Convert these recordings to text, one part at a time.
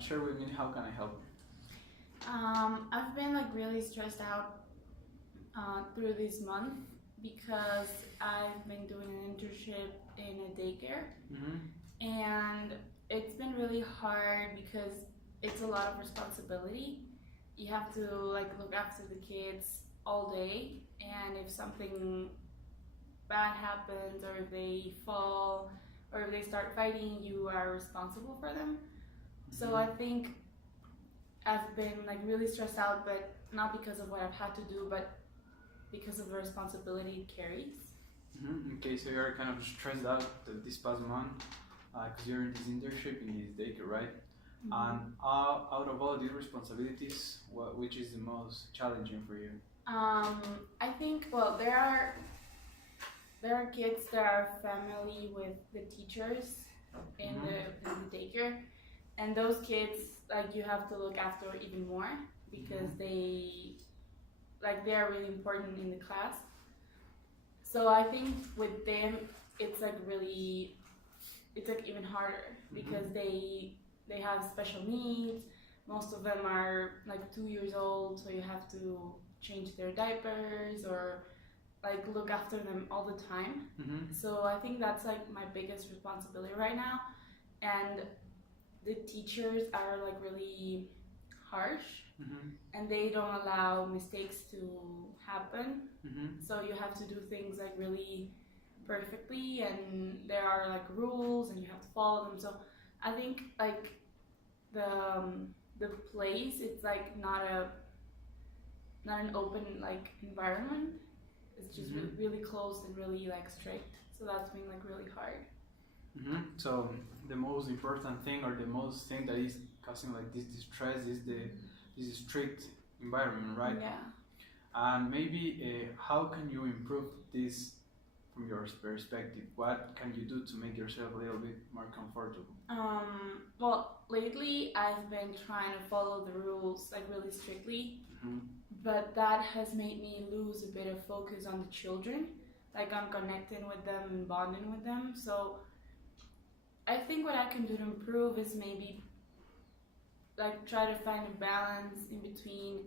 Share with me, how can I help? I've been like really stressed out through this month because I've been doing an internship in a daycare, and it's been really hard because it's a lot of responsibility. You have to like look after the kids all day, and if something bad happens or if they fall or if they start fighting, you are responsible for them. So I think I've been like really stressed out, but not because of what I've had to do, but because of the responsibility it carries. Okay, so you're kind of stressed out this past month because you're in this internship in this daycare, right? And out of all these responsibilities, which is the most challenging for you? I think, well, there are kids that are family with the teachers in the daycare, and those kids like you have to look after even more because they are really important in the class. So I think with them it's like even harder because they have special needs. Most of them are like 2 years old, so you have to change their diapers or like look after them all the time. So I think that's like my biggest responsibility right now, and the teachers are like really harsh and they don't allow mistakes to happen. So you have to do things like really perfectly, and there are like rules and you have to follow them. So I think like the place, it's like not an open like environment. It's just really closed and really like strict. So that's been like really hard. So the most important thing, or the most thing that is causing like this distress, is this strict environment, right? Yeah. And maybe how can you improve this from your perspective? What can you do to make yourself a little bit more comfortable? Well, lately I've been trying to follow the rules like really strictly, but that has made me lose a bit of focus on the children. Like I'm connecting with them and bonding with them. So I think what I can do to improve is maybe like try to find a balance in between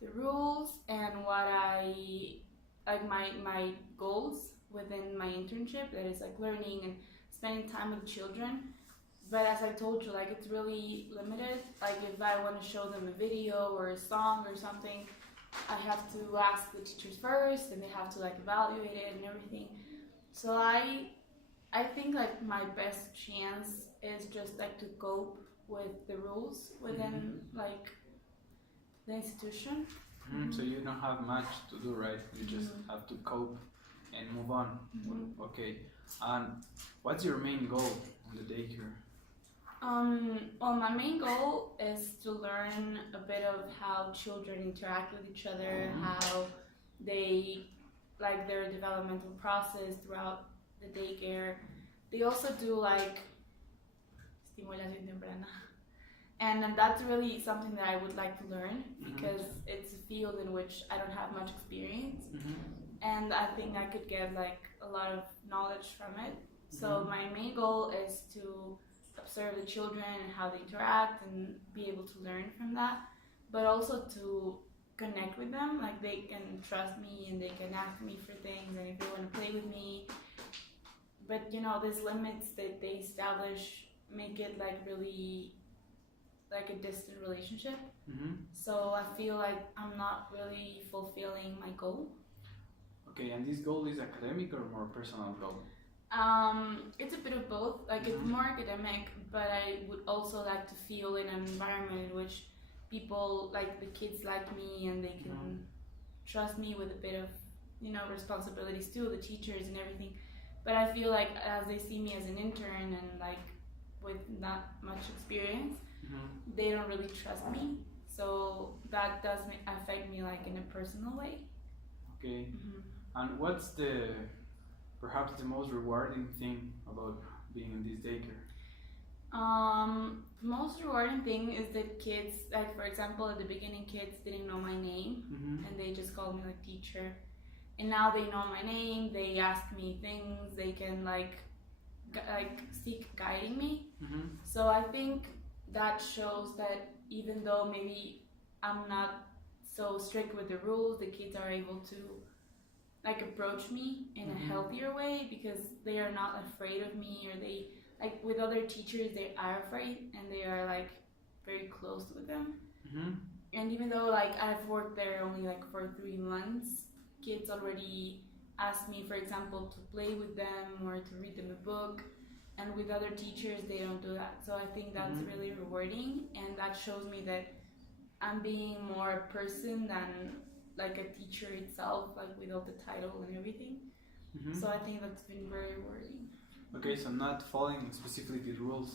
the rules and what I like my goals within my internship, that is like learning and spending time with children. But as I told you, like it's really limited. Like if I want to show them a video or a song or something, I have to ask the teachers first and they have to like evaluate it and everything. So I think like my best chance is just like to cope with the rules within like the institution. So you don't have much to do, right? You just have to cope and move on. Okay. And what's your main goal on the daycare? Well, my main goal is to learn a bit of how children interact with each other, how they like their developmental process throughout the daycare. They also do like estimulación temprana, and that's really something that I would like to learn because it's a field in which I don't have much experience, and I think I could get like a lot of knowledge from it. So my main goal is to observe the children and how they interact and be able to learn from that, but also to connect with them. Like they can trust me and they can ask me for things, and if they want to play with me. But you know, these limits that they establish make it like really like a distant relationship. So I feel like I'm not really fulfilling my goal. Okay, and this goal is academic or more personal goal? It's a bit of both. Like it's more academic, but I would also like to feel in an environment in which people like the kids like me and they can trust me with a bit of, you know, responsibilities too, the teachers and everything. But I feel like as they see me as an intern and like with not much experience, they don't really trust me. So that does affect me like in a personal way. Okay. And what's perhaps the most rewarding thing about being in this daycare? The most rewarding thing is that kids, like for example, at the beginning, kids didn't know my name and they just called me like teacher. And now they know my name, they ask me things, they can like seek guiding me. So I think that shows that even though maybe I'm not so strict with the rules, the kids are able to like approach me in a healthier way because they are not afraid of me, or they like with other teachers they are afraid and they are like very close with them. And even though like I've worked there only like for 3 months, kids already ask me, for example, to play with them or to read them a book, and with other teachers they don't do that. So I think that's really rewarding, and that shows me that I'm being more a person than like a teacher itself, like with all the title and everything. So I think that's been very rewarding. Okay, so not following specifically the rules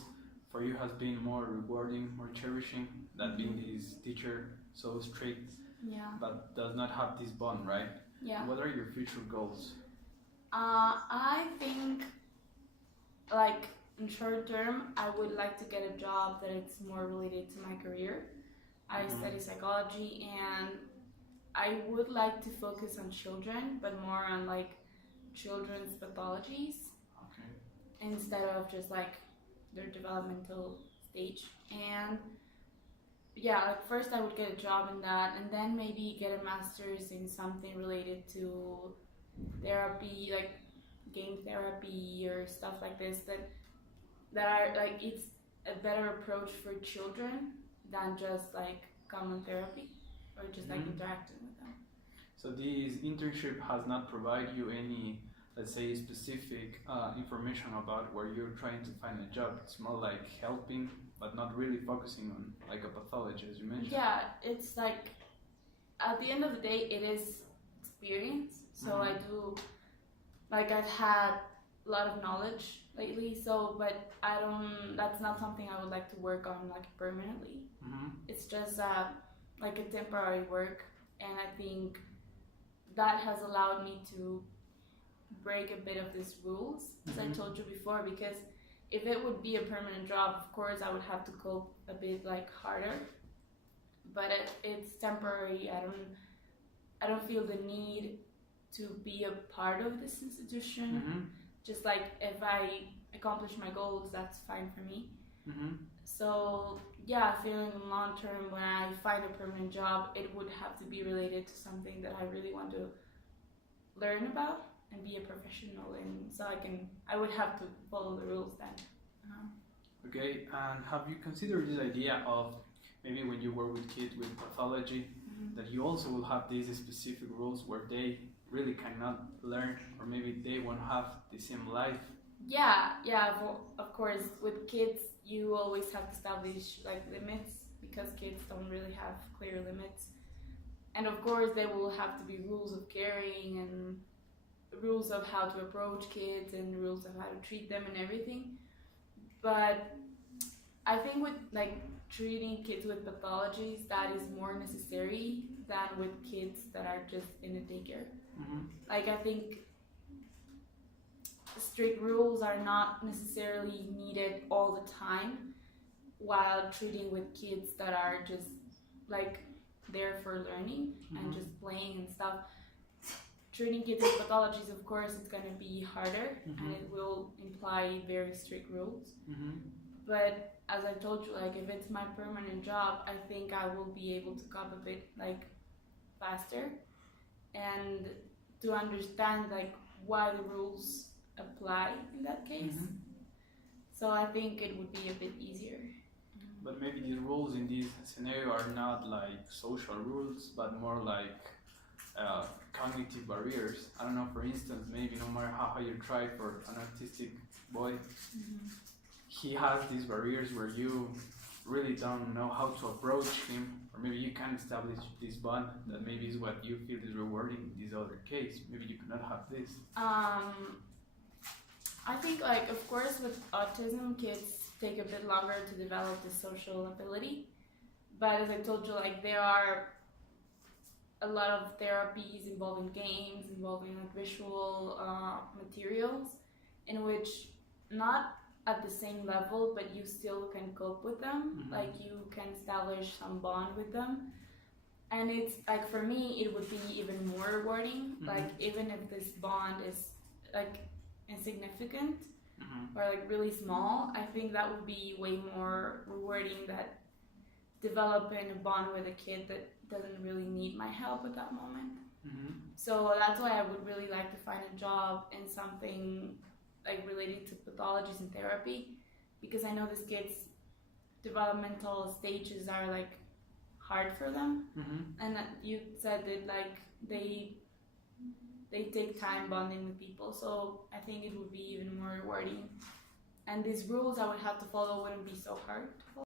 for you has been more rewarding, more cherishing than being this teacher so strict, but does not have this bond, right? Yeah. What are your future goals? I think like in short term, I would like to get a job that it's more related to my career. I study psychology, and I would like to focus on children, but more on like children's pathologies instead of just like their developmental stage. And yeah, like first I would get a job in that, and then maybe get a master's in something related to therapy, like game therapy or stuff like this, that are like it's a better approach for children than just like common therapy or just like interacting with them. So this internship has not provided you any, let's say, specific information about where you're trying to find a job. It's more like helping, but not really focusing on like a pathology, as you mentioned. Yeah, it's like at the end of the day, it is experience. So I do, like I've had a lot of knowledge lately. So, but I don't. That's not something I would like to work on like permanently. It's just like a temporary work, and I think that has allowed me to break a bit of these rules, as I told you before, because if it would be a permanent job, of course I would have to cope a bit like harder, but it's temporary. I don't feel the need to be a part of this institution. Just like if I accomplish my goals, that's fine for me. So yeah, I feel in the long term, when I find a permanent job, it would have to be related to something that I really want to learn about and be a professional in, so I would have to follow the rules then. Okay, and have you considered this idea of maybe when you work with kids with pathology, that you also will have these specific rules where they really cannot learn, or maybe they won't have the same life? Yeah, well, of course, with kids you always have to establish like limits, because kids don't really have clear limits, and of course there will have to be rules of caring and rules of how to approach kids and rules of how to treat them and everything. But I think with like treating kids with pathologies, that is more necessary than with kids that are just in a daycare. Like I think strict rules are not necessarily needed all the time, while treating with kids that are just like there for learning and just playing and stuff. Treating kids with pathologies, of course, it's going to be harder, and it will imply very strict rules. But as I told you, like if it's my permanent job, I think I will be able to cope a bit like faster, and to understand like why the rules apply in that case. So I think it would be a bit easier. But maybe these rules in this scenario are not like social rules, but more like cognitive barriers. I don't know, for instance, maybe no matter how you try for an autistic boy, he has these barriers where you really don't know how to approach him, or maybe you can establish this bond that maybe is what you feel is rewarding in this other case. Maybe you cannot have this. I think like of course with autism, kids take a bit longer to develop the social ability, but as I told you, like there are a lot of therapies involving games, involving like visual materials, in which not at the same level, but you still can cope with them. Like you can establish some bond with them, and it's like for me it would be even more rewarding. Like even if this bond is like insignificant, or like really small, I think that would be way more rewarding than developing a bond with a kid that doesn't really need my help at that moment. So that's why I would really like to find a job in something like related to pathologies and therapy, because I know these kids' developmental stages are like hard for them, and that you said that like they take time bonding with people, so I think it would be even more rewarding, and these rules I would have to follow wouldn't be so hard to follow.